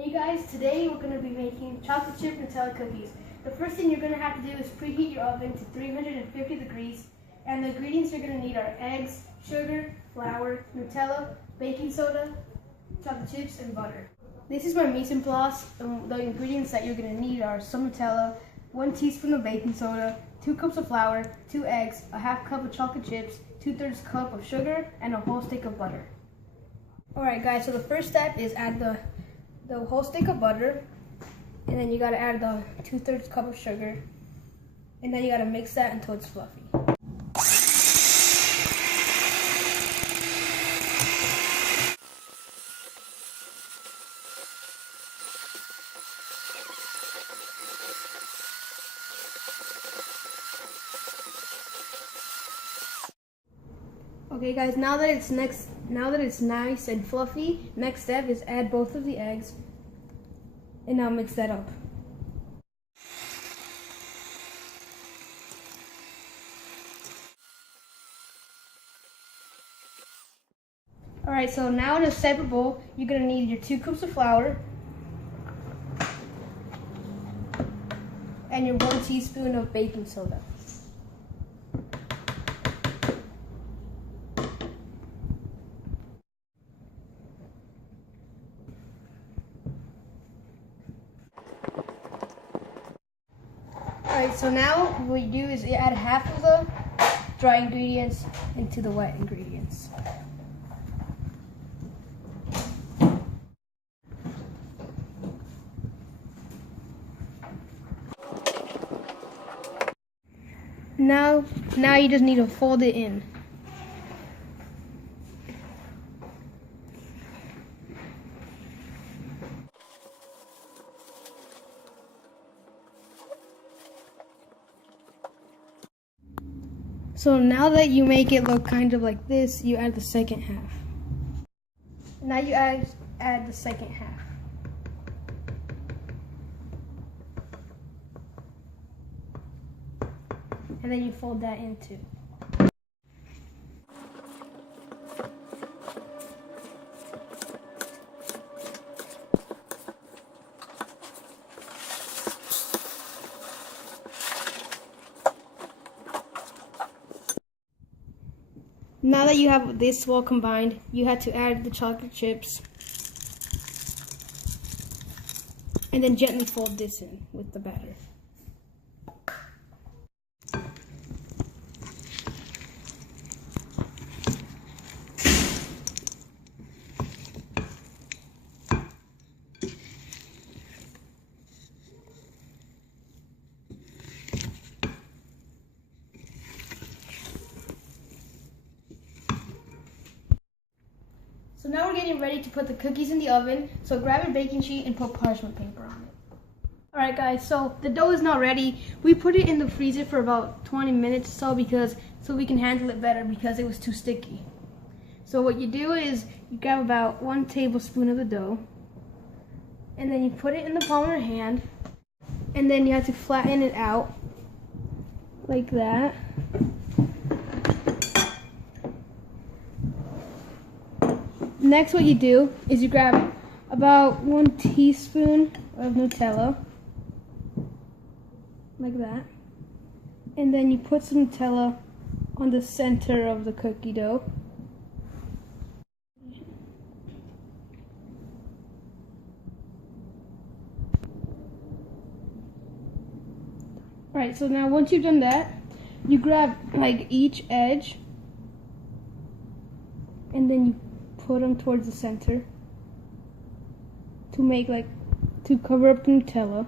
Hey guys, today we're going to be making chocolate chip Nutella cookies. The first thing you're going to have to do is preheat your oven to 350 degrees, and the ingredients you're going to need are eggs, sugar, flour, Nutella, baking soda, chocolate chips, and butter. This is my mise en place, and the ingredients that you're going to need are some Nutella, 1 teaspoon of baking soda, 2 cups of flour, 2 eggs, a half cup of chocolate chips, 2/3 cup of sugar, and a whole stick of butter. Alright guys, so the first step is add the whole stick of butter, and then you gotta add the 2/3 cup of sugar, and then you gotta mix that until it's fluffy. Okay guys, now that it's nice and fluffy, next step is add both of the eggs, and now mix that up. Alright, so now in a separate bowl, you're going to need your 2 cups of flour and your 1 teaspoon of baking soda. Alright, so now what you do is you add half of the dry ingredients into the wet ingredients. Now you just need to fold it in. So now that you make it look kind of like this, you add the second half. Now you add the second half. And then you fold that in too. Now that you have this well combined, you have to add the chocolate chips and then gently fold this in with the batter. So now we're getting ready to put the cookies in the oven. So grab a baking sheet and put parchment paper on it. Alright guys, so the dough is now ready. We put it in the freezer for about 20 minutes or so so we can handle it better because it was too sticky. So what you do is you grab about 1 tablespoon of the dough, and then you put it in the palm of your hand, and then you have to flatten it out like that. Next, what you do is you grab about 1 teaspoon of Nutella, like that, and then you put some Nutella on the center of the cookie dough. Alright, so now once you've done that, you grab like each edge, and then you put them towards the center to cover up the Nutella.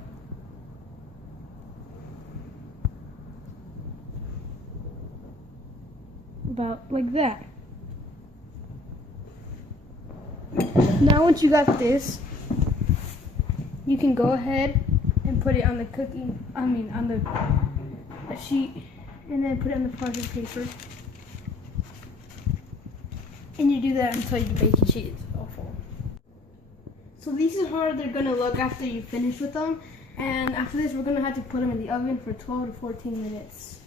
About like that. Now once you got this, you can go ahead and put it on the sheet, and then put it on the parchment paper. And you do that until your baking sheet is all full. So these is how they're gonna look after you finish with them. And after this, we're gonna have to put them in the oven for 12 to 14 minutes.